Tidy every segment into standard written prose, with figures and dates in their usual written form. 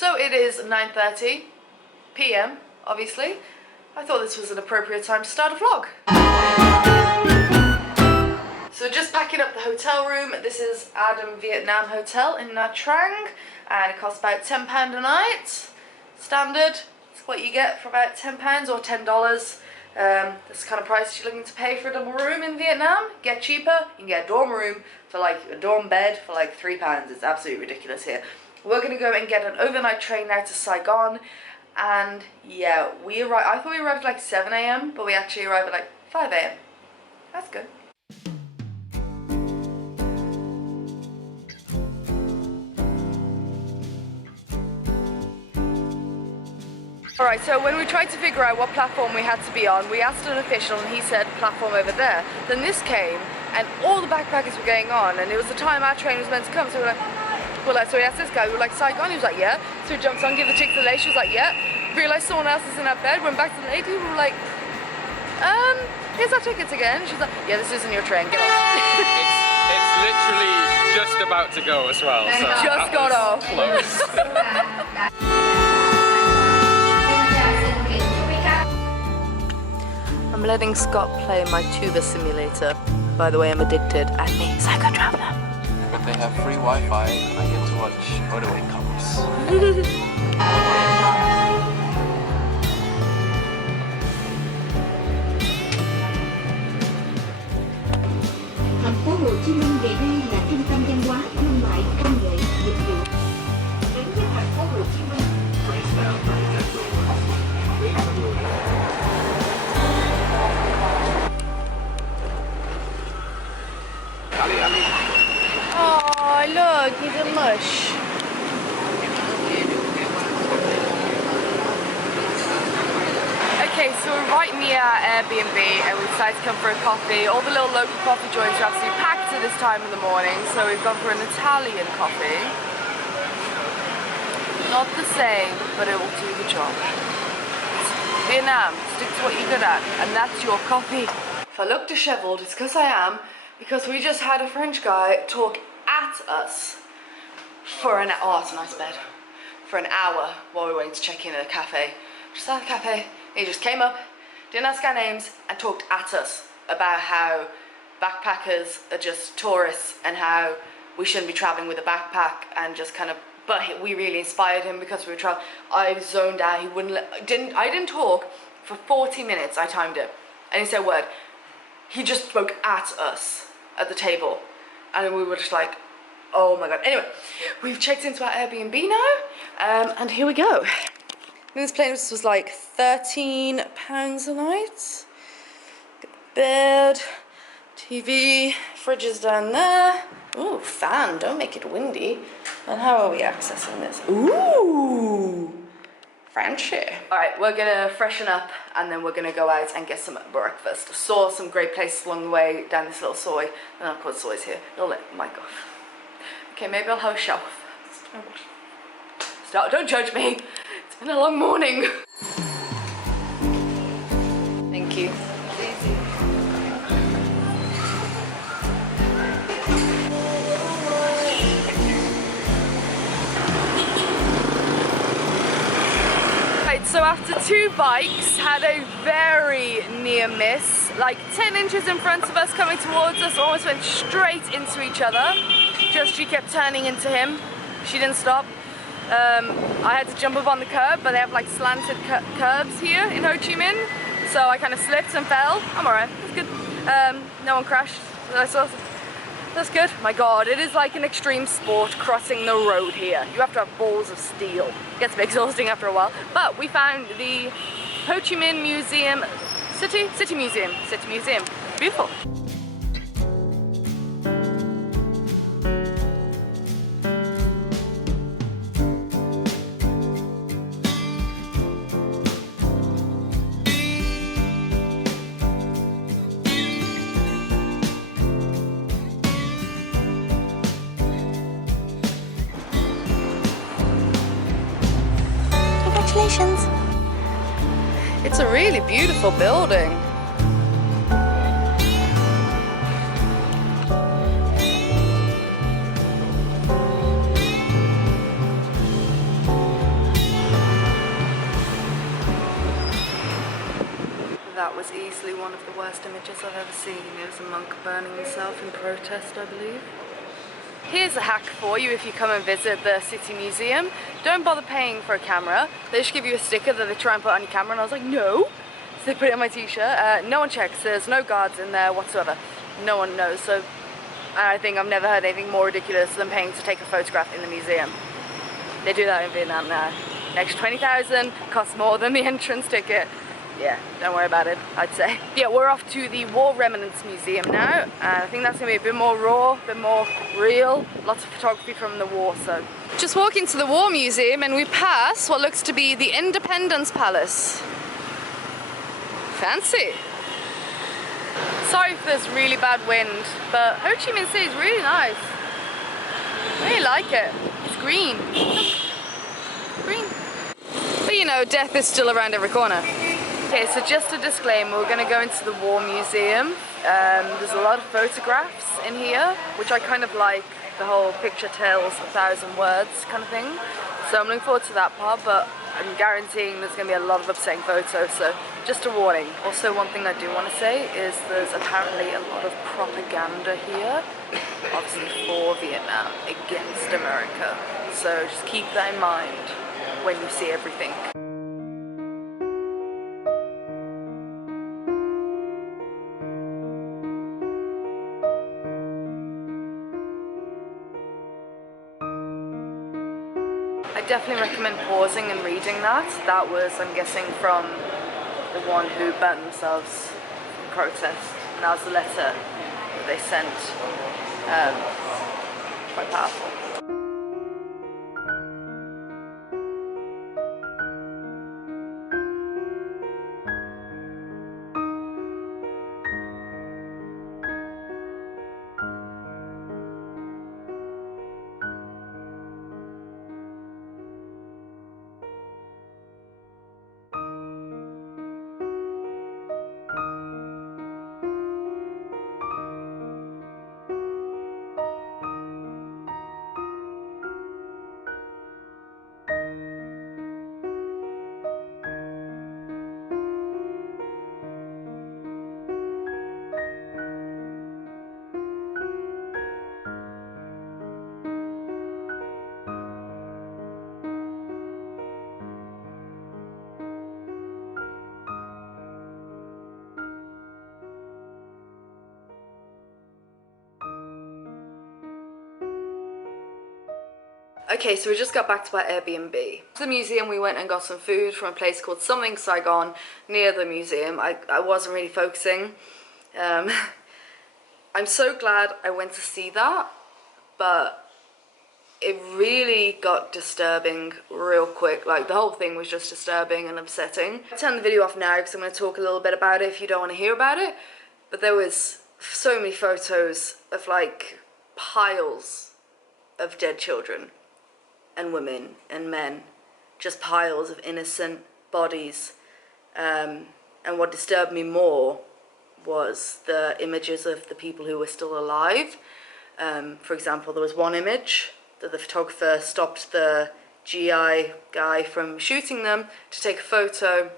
So it is 9:30 p.m. obviously. I thought this was an appropriate time to start a vlog. So just packing up the hotel room. This is Adam Vietnam Hotel in Nha Trang, and it costs about £10 a night. Standard. It's what you get for about £10 or $10. This kind of price you're looking to pay for a double room in Vietnam. Get cheaper, you can get a dorm room for like a dorm bed for like £3. It's absolutely ridiculous here. We're gonna go and get an overnight train now to Saigon, and yeah, we arrived. I thought we arrived at like 7 AM, but we actually arrived at like 5 AM. That's good. Alright, so when we tried to figure out what platform we had to be on, we asked an official and he said platform over there. Then this came and all the backpackers were going on, and it was the time our train was meant to come, so so we asked this guy, we were like, Saigon? He was like, yeah. So we jumped on, give the chick the lady, she was like, yeah. Realised someone else is in our bed, went back to the lady, we were like, here's our tickets again. She's like, yeah, this isn't your train, get off. It's literally just about to go as well, so just got off. Close. I'm letting Scott play my tuba simulator. By the way, I'm addicted. And me, Saigon traveler. But they have free Wi-Fi and I get to watch motorway cops. Thành phố Hồ Chí Minh ngày nay là trung tâm văn hóa, thương mại, công nghệ, dịch vụ. Đến với thành phố Hồ Chí Minh. Oh, look, he's a mush. Okay, so we're right near our Airbnb and we decided to come for a coffee. All the little local coffee joints are absolutely packed at this time of the morning, so we've gone for an Italian coffee. Not the same, but it will do the job. Vietnam, stick to what you're good at, and that's your coffee. If I look disheveled, it's because I am, because we just had a French guy talk at us for an hour. Oh, it's a nice bed. For an hour while we were waiting to check in at a cafe. Just at the cafe, he just came up, didn't ask our names, and talked at us about how backpackers are just tourists and how we shouldn't be traveling with a backpack, and just kind of, but we really inspired him because we were traveling. I zoned out, he wouldn't I didn't talk for 40 minutes, I timed it. And he said a word. He just spoke at us at the table. And we were just like, oh my god. Anyway, we've checked into our Airbnb now, and here we go. This place was like £13 a night. Bed, TV, fridge is down there. Ooh, fan, don't make it windy. And how are we accessing this? Ooh, Frenchy. All right, we're gonna freshen up and then we're gonna go out and get some breakfast. Saw some great places along the way down this little soy. And I'll put soys here. It'll let the mic off. Okay, maybe I'll have a shower. Stop, don't judge me. It's been a long morning. Thank you. So after 2 bikes, had a very near miss, like 10 inches in front of us coming towards us, almost went straight into each other. Just she kept turning into him, she didn't stop. I had to jump up on the curb, but they have like slanted curbs here in Ho Chi Minh, so I kind of slipped and fell. I'm alright, it's good. No one crashed that I saw. That's good. My god, it is like an extreme sport crossing the road here. You have to have balls of steel. It gets a bit exhausting after a while. But we found the Ho Chi Minh Museum, City Museum. Beautiful. Congratulations. It's a really beautiful building. was easily one of the worst images I've ever seen. It was a monk burning himself in protest, I believe. Here's a hack for you if you come and visit the City Museum. Don't bother paying for a camera. They just give you a sticker that they try and put on your camera, and I was like, no. So they put it on my t-shirt. No one checks. There's no guards in there whatsoever. No one knows. So I think I've never heard anything more ridiculous than paying to take a photograph in the museum. They do that in Vietnam now. An extra 20,000 costs more than the entrance ticket. Yeah, don't worry about it, I'd say. Yeah, we're off to the War Remnants Museum now. I think that's gonna be a bit more raw, a bit more real. Lots of photography from the war, so. Just walking to the War Museum and we pass what looks to be the Independence Palace. Fancy. Sorry if there's really bad wind, but Ho Chi Minh City is really nice. I really like it. It's green. Green. But you know, death is still around every corner. Okay, so just a disclaimer, we're going to go into the War Museum. There's a lot of photographs in here, which I kind of like, the whole picture tells 1,000 words kind of thing. So I'm looking forward to that part, but I'm guaranteeing there's going to be a lot of upsetting photos, so just a warning. Also, one thing I do want to say is there's apparently a lot of propaganda here, obviously for Vietnam, against America. So just keep that in mind when you see everything. I definitely recommend pausing and reading that. That was, I'm guessing, from the one who burnt themselves in protest. And that was the letter that they sent. Quite powerful. Okay, so we just got back to our Airbnb. To the museum, we went and got some food from a place called something Saigon near the museum. I wasn't really focusing. I'm so glad I went to see that, but it really got disturbing real quick. Like, the whole thing was just disturbing and upsetting. I'll turn the video off now because I'm going to talk a little bit about it if you don't want to hear about it. But there was so many photos of, like, piles of dead children and women and men, just piles of innocent bodies. And what disturbed me more was the images of the people who were still alive. For example, there was one image that the photographer stopped the GI guy from shooting them to take a photo,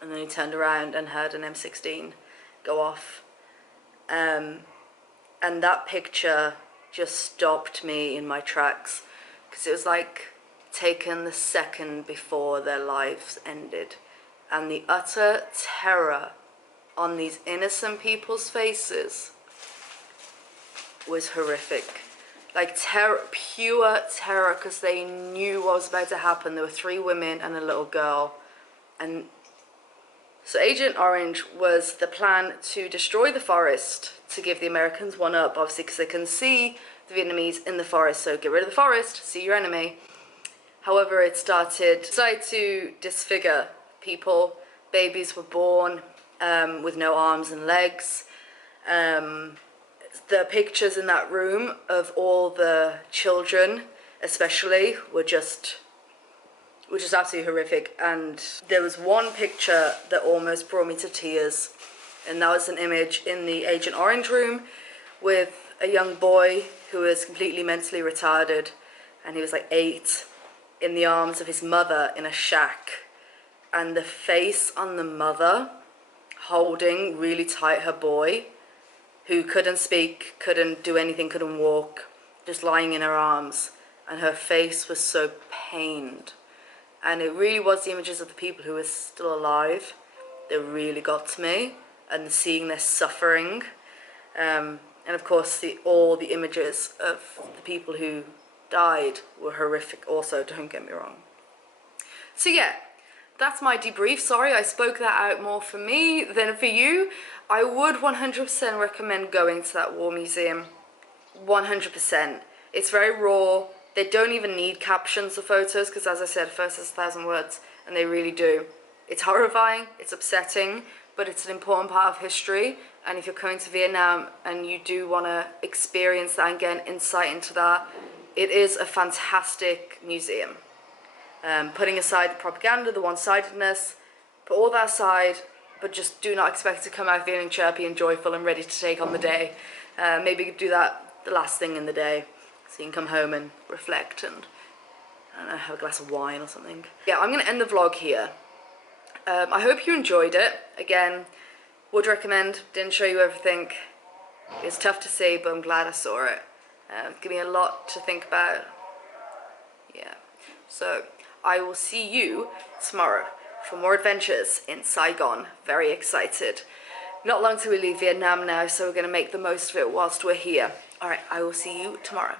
and then he turned around and heard an M16 go off. And that picture just stopped me in my tracks, because it was like taken the second before their lives ended. And the utter terror on these innocent people's faces was horrific. Like terror, pure terror, because they knew what was about to happen. There were 3 women and a little girl. And so Agent Orange was the plan to destroy the forest, to give the Americans one up, obviously, because they can see the Vietnamese in the forest, so get rid of the forest, see your enemy. However, it decided to disfigure people. Babies were born with no arms and legs. The pictures in that room of all the children, especially, were just absolutely horrific. And there was one picture that almost brought me to tears, and that was an image in the Agent Orange room with a young boy who was completely mentally retarded, and he was like 8, in the arms of his mother in a shack. And the face on the mother holding really tight her boy, who couldn't speak, couldn't do anything, couldn't walk, just lying in her arms, and her face was so pained. And it really was the images of the people who were still alive that really got to me, and seeing their suffering. And of course, all the images of the people who died were horrific also, don't get me wrong. So yeah, that's my debrief. Sorry, I spoke that out more for me than for you. I would 100% recommend going to that war museum. 100%. It's very raw. They don't even need captions or photos, because as I said, first is 1,000 words, and they really do. It's horrifying, it's upsetting, but it's an important part of history. And if you're coming to Vietnam and you do want to experience that and get an insight into that, it is a fantastic museum. Putting aside the propaganda, the one-sidedness, put all that aside, but just do not expect to come out feeling chirpy and joyful and ready to take on the day. Maybe do that the last thing in the day, so you can come home and reflect and, I don't know, have a glass of wine or something. Yeah, I'm going to end the vlog here. I hope you enjoyed it. Again, would recommend, didn't show you everything. It's tough to see, but I'm glad I saw it. Give me a lot to think about. Yeah, so I will see you tomorrow for more adventures in Saigon. Very excited. Not long till we leave Vietnam now, so we're going to make the most of it whilst we're here. Alright, I will see you tomorrow.